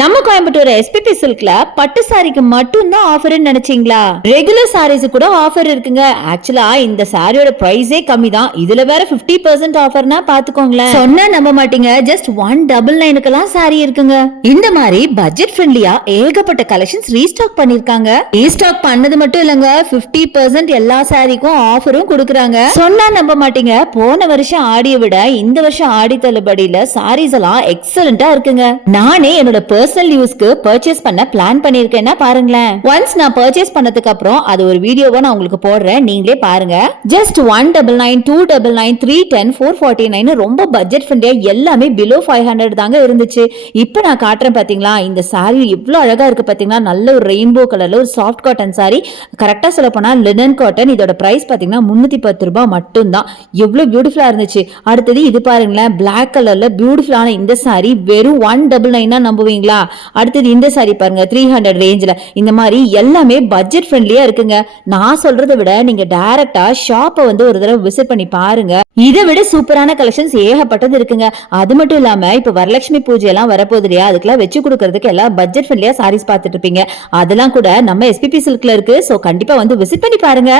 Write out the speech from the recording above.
நம்ம கோயம்புத்தூர் எஸ்பிபி சில்க்ல பட்டு சாரிக்கு மட்டும் தான் ஆஃபர் நினைச்சீங்களா? ரெகுலர் சாரீஸ் கூட ஆஃபர் இருக்குங்க. ஆக்சுவலா இந்த சாரியோட பிரைஸே கம்மி தான். இதுல வேற 50% ஆஃபர்னா பாத்துக்கோங்களேன். சொன்னா நம்ப மாட்டீங்க, ஜஸ்ட் 199க்குலாம் சாரி இருக்குங்க. இந்த மாதிரி பட்ஜெட் ஃப்ரெண்ட்லியா ஏகப்பட்ட கலெக்ஷன்ஸ் ரீஸ்டாக் பண்ணிருக்காங்க. ரீஸ்டாக் பண்ணது மட்டும் இல்லங்க, 50% எல்லா சாரிக்கும் ஆஃபரும் கொடுக்கறாங்க. சொன்னா நம்ப மாட்டீங்க, போன வருஷம் ஆடியை விட இந்த வருஷம் ஆடி தள்ளுபடியில சாரீஸ் எல்லாம் எக்ஸலண்டா இருக்குங்க. நானே என்னோட பர்சனல் யூஸ்க்கு பர்ச்சேஸ் பண்ண பிளான் பண்ணிருக்கேன்னா பாருங்களேன். ஒன்ஸ் நான் பர்ச்சேஸ் பண்ணதுக்கு அப்புறம் அது ஒரு வீடியோவா நான் உங்களுக்கு போடுறேன், நீங்களே பாருங்க. ஜஸ்ட் 199, 299, 310, 449 ரொம்ப பட்ஜெட் ஃப்ரெண்ட்லியா எல்லாமே பிலோ 500 தாங்க இருந்துச்சு. இப்போ நான் காட்டுறேன் பாத்தீங்களா, இந்த சாரி எவ்வளவு அழகா இருக்கு பாத்தீங்களா. நல்ல ஒரு ரெயின்போ கலர்ல ஒரு சாஃப்ட் காட்டன் சாரி, கரெக்டா சொல்ல போனா லினன் காட்டன். இதோட பிரைஸ் பாத்தீங்கன்னா 310 ரூபாய் மட்டும் தான். எவ்வளவு பியூட்டிஃபுல்லா இருந்துச்சு. அடுத்தது இது பாருங்களேன், பிளாக் கலர்ல பியூட்டிஃபுல்லான இந்த சாரி வெறும் 199 நம்புவீங்களா? அடுத்தது இந்த சாரி பாருங்க, 300 ரேஞ்சில. இந்த மாதிரி எல்லாமே பட்ஜெட் ஃப்ரெண்ட்லியா இருக்குங்க. நான் சொல்றதை விட நீங்க டைரக்டா ஷாப்பை வந்து ஒரு தடவை விசிட் பண்ணி பாருங்க. இதை விட சூப்பரான கலெக்ஷன்ஸ் ஏகப்பட்டது இருக்குங்க. அது மட்டும் இல்லாம இப்ப வரலட்சுமி பூஜை எல்லாம் வரப்போகுது இல்லையா, அதுக்கெல்லாம் வச்சு கொடுக்கறதுக்கு எல்லாம் பட்ஜெட் ஃப்ரெண்ட்லியா சாரீஸ் பார்த்துட்டு இருப்பீங்க. அதெல்லாம் கூட நம்ம எஸ்பிபி சில்க்ல இருக்கு. சோ கண்டிப்பா வந்து விசிட் பண்ணி பாருங்க.